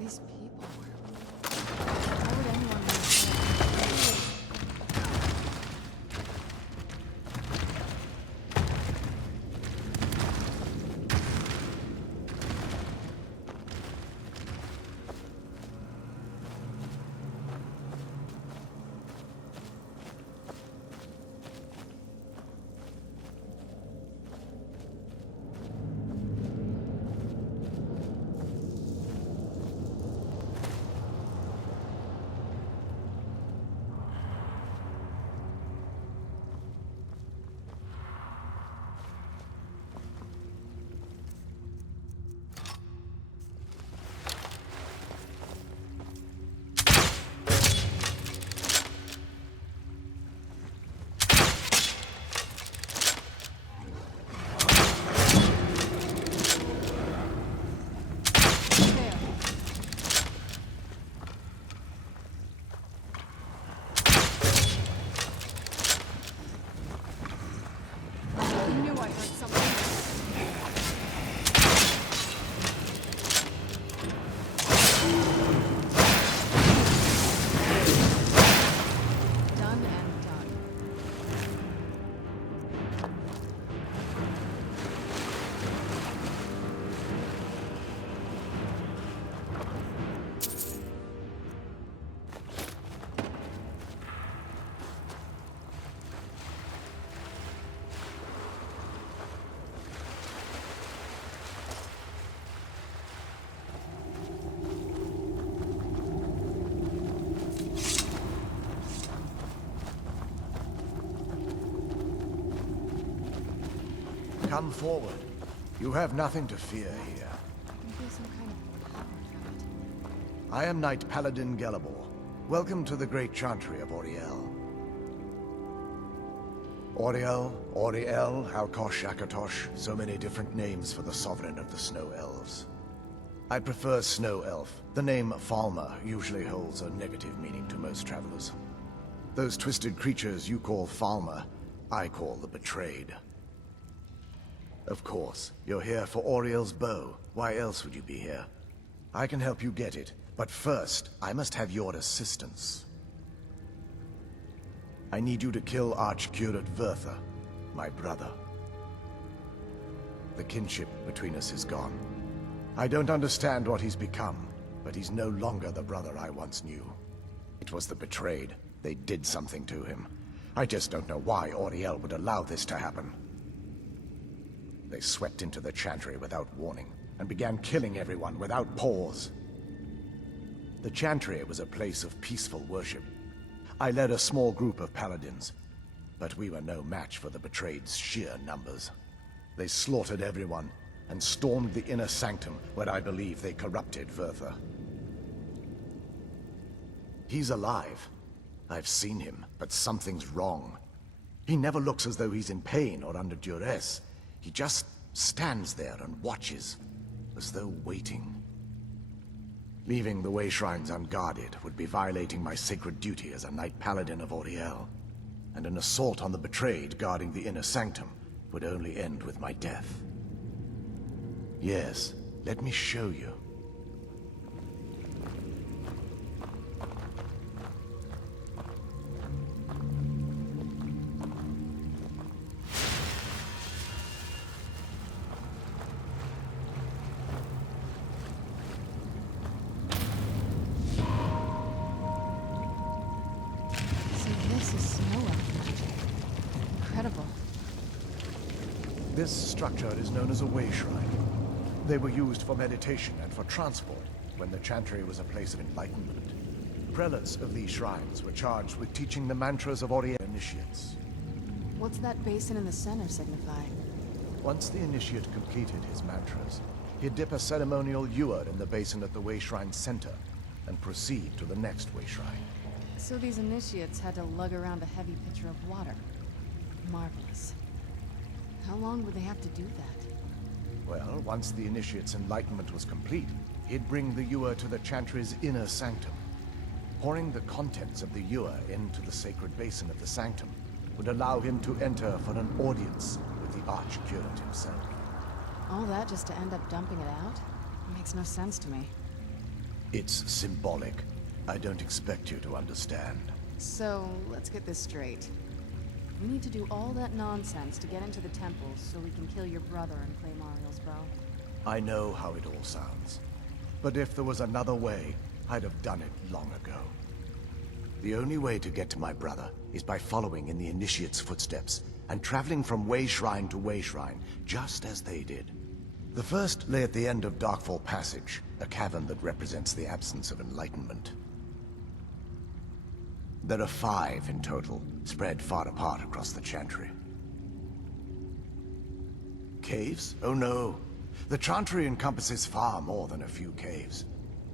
These people were... Why would anyone want to... Come forward. You have nothing to fear here. I feel some kind of power from it. I am Knight Paladin Gelabor. Welcome to the great Chantrys of Auri-El. Auriel, Alkosh, Akatosh, so many different names for the sovereign of the Snow Elves. I prefer Snow Elf. The name Falmer usually holds a negative meaning to most travelers. Those twisted creatures you call Falmer, I call the Betrayed. Of course, you're here for Auriel's bow. Why else would you be here? I can help you get it, but first, I must have your assistance. I need you to kill Archcurate Vertha, my brother. The kinship between us is gone. I don't understand what he's become, but he's no longer the brother I once knew. It was the Betrayed. They did something to him. I just don't know why Auriel would allow this to happen. They swept into the Chantry without warning, and began killing everyone without pause. The Chantry was a place of peaceful worship. I led a small group of paladins, but we were no match for the Betrayed's sheer numbers. They slaughtered everyone, and stormed the inner sanctum where I believe they corrupted Vertha. He's alive. I've seen him, but something's wrong. He never looks as though he's in pain or under duress. He just stands there and watches, as though waiting. Leaving the way shrines unguarded would be violating my sacred duty as a Knight Paladin of Auri-El, and an assault on the Betrayed guarding the inner sanctum would only end with my death. Yes, let me show you. So this is Snow Elf magic. Incredible. This structure is known as a way shrine. They were used for meditation and for transport when the Chantry was a place of enlightenment. Prelates of these shrines were charged with teaching the mantras of Auriel initiates. What's that basin in the center signify? Once the initiate completed his mantras, he'd dip a ceremonial ewer in the basin at the way shrine's center and proceed to the next way shrine. So these initiates had to lug around a heavy pitcher of water. Marvelous. How long would they have to do that? Well, once the initiate's enlightenment was complete, he'd bring the ewer to the Chantry's inner sanctum. Pouring the contents of the ewer into the sacred basin of the sanctum would allow him to enter for an audience with the Archcurate himself. All that just to end up dumping it out? Makes no sense to me. It's symbolic. I don't expect you to understand. So, let's get this straight. We need to do all that nonsense to get into the temples so we can kill your brother and claim Auriel's bow. I know how it all sounds. But if there was another way, I'd have done it long ago. The only way to get to my brother is by following in the Initiate's footsteps and traveling from way shrine to way shrine, just as they did. The first lay at the end of Darkfall Passage, a cavern that represents the absence of enlightenment. There are 5 in total, spread far apart across the Chantry. Caves? Oh no. The Chantry encompasses far more than a few caves,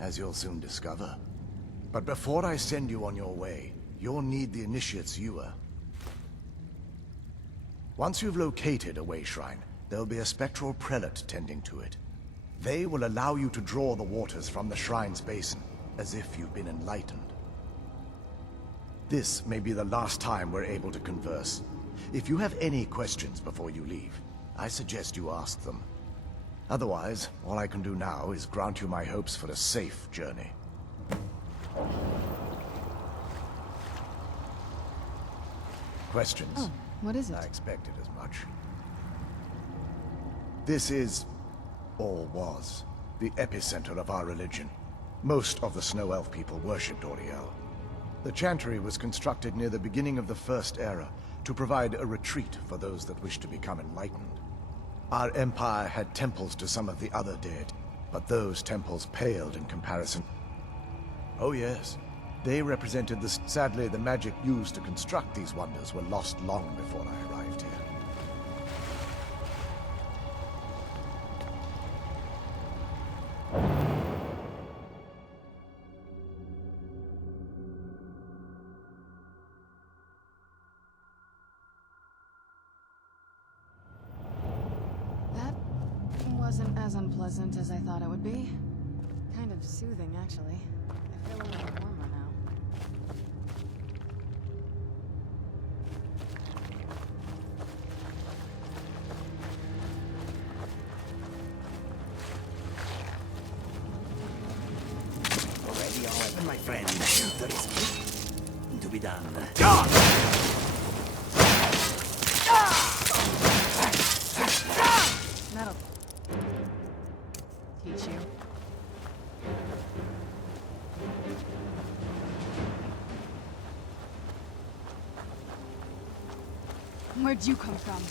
as you'll soon discover. But before I send you on your way, you'll need the Initiate's ewer. Once you've located a way shrine, there'll be a spectral prelate tending to it. They will allow you to draw the waters from the shrine's basin, as if you've been enlightened. This may be the last time we're able to converse. If you have any questions before you leave, I suggest you ask them. Otherwise, all I can do now is grant you my hopes for a safe journey. Questions? Oh, what is it? I expected as much. This is, or was, the epicenter of our religion. Most of the Snow Elf people worshipped Auriel. The Chantry was constructed near the beginning of the First Era to provide a retreat for those that wished to become enlightened. Our empire had temples to some of the other dead, but those temples paled in comparison. Oh yes, they represented the... Sadly, the magic used to construct these wonders were lost long before I arrived here. That wasn't as unpleasant as I thought it would be. of soothing, actually. I feel a little warmer now. Already all open, my friend. There is to be done. That'll teach you. Where'd you come from?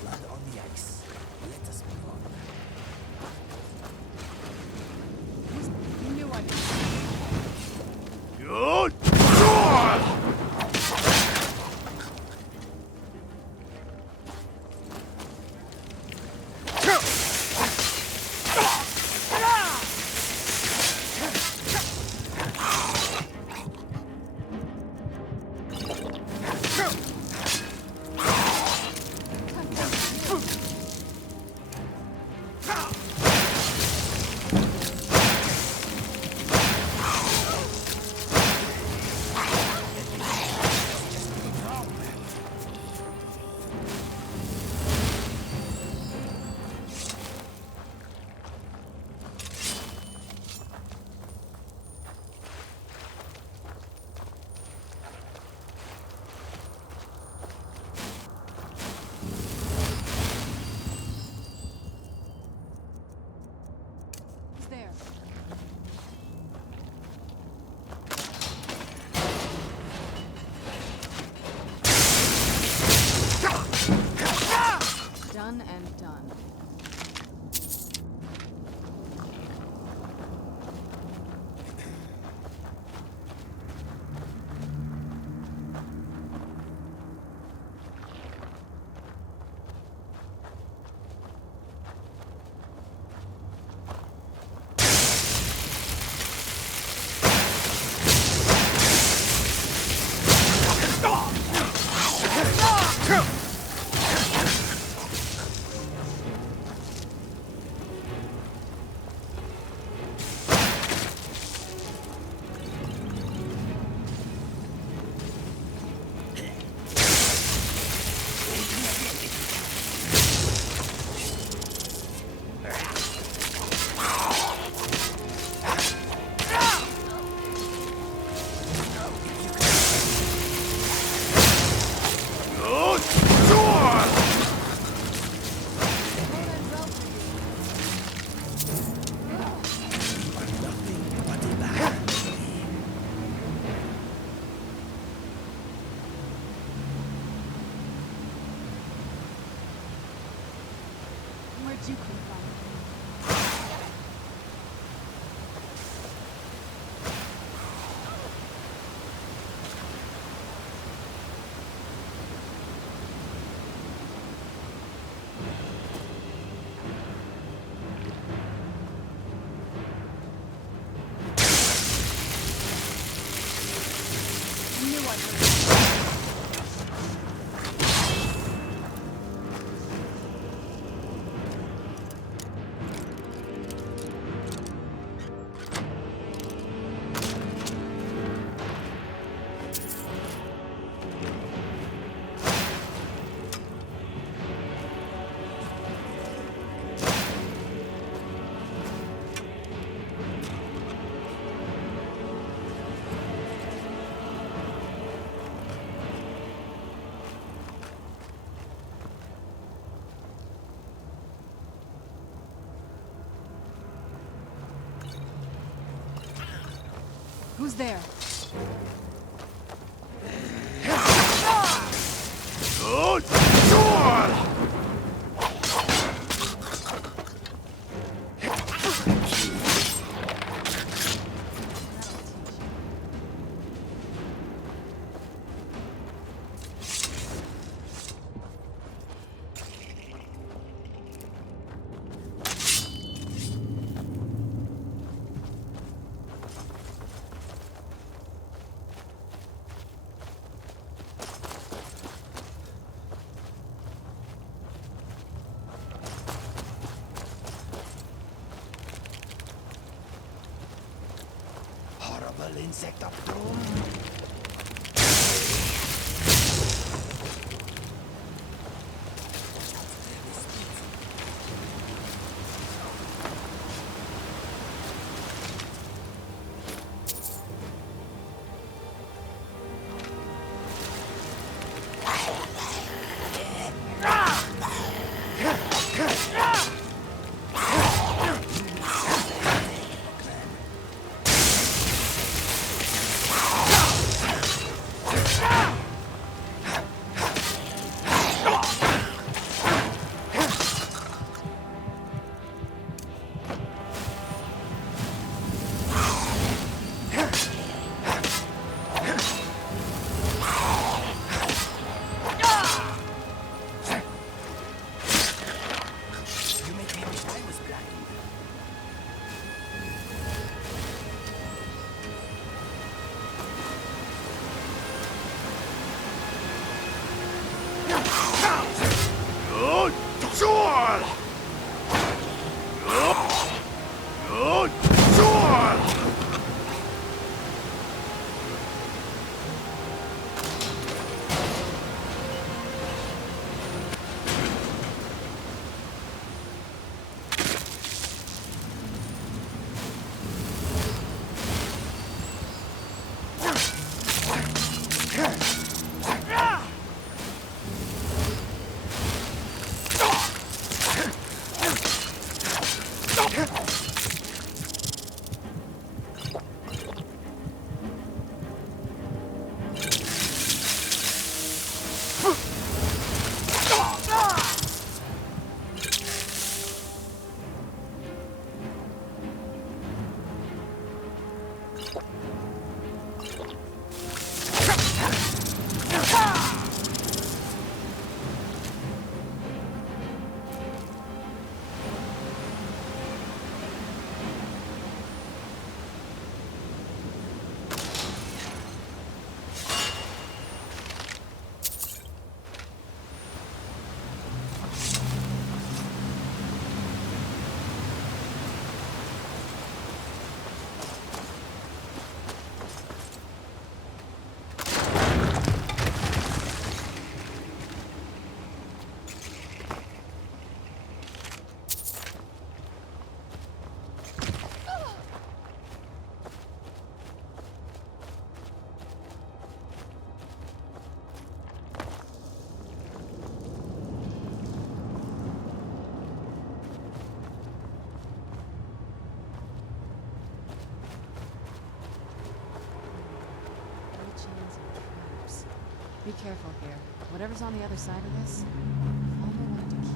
Blood on the ice. Let us move on. You knew I could. There. Done and done. Where'd you come from? I knew I could. Who's there? insect of doom. Be careful here. Whatever's on the other side of this, follow what to keep.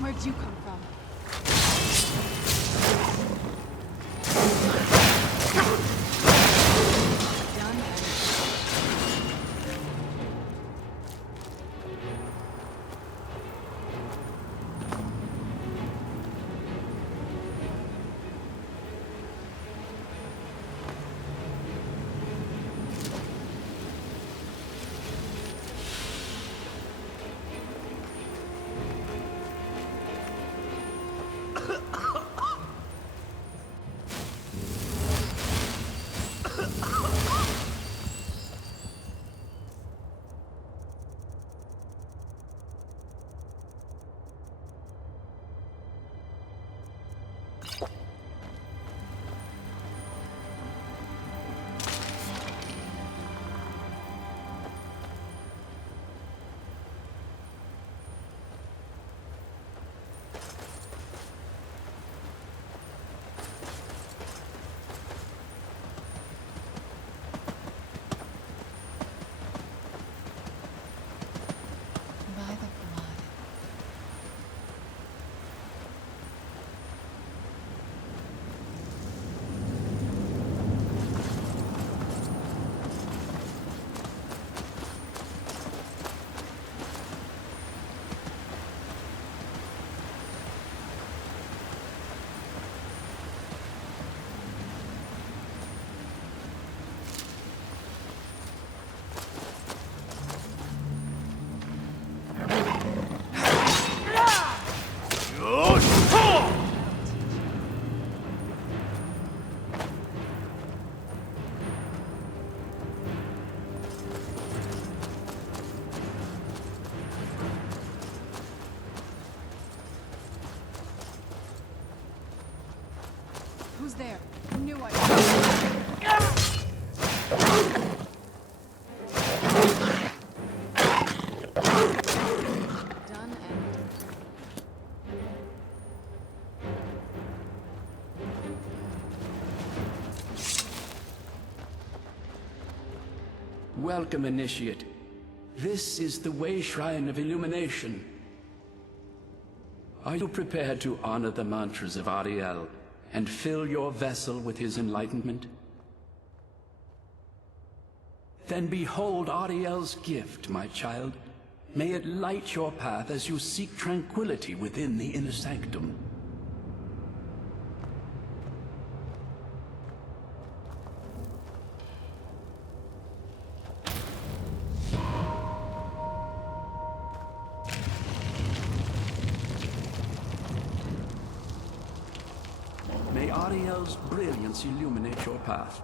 Where'd you come from? Done. Who's there? I knew I... Done and... Welcome, Initiate. This is the Way Shrine of Illumination. Are you prepared to honor the mantras of Auriel and fill your vessel with his enlightenment? Then behold Auriel's gift, my child. May it light your path as you seek tranquility within the inner sanctum. May Auriel's brilliance illuminate your path.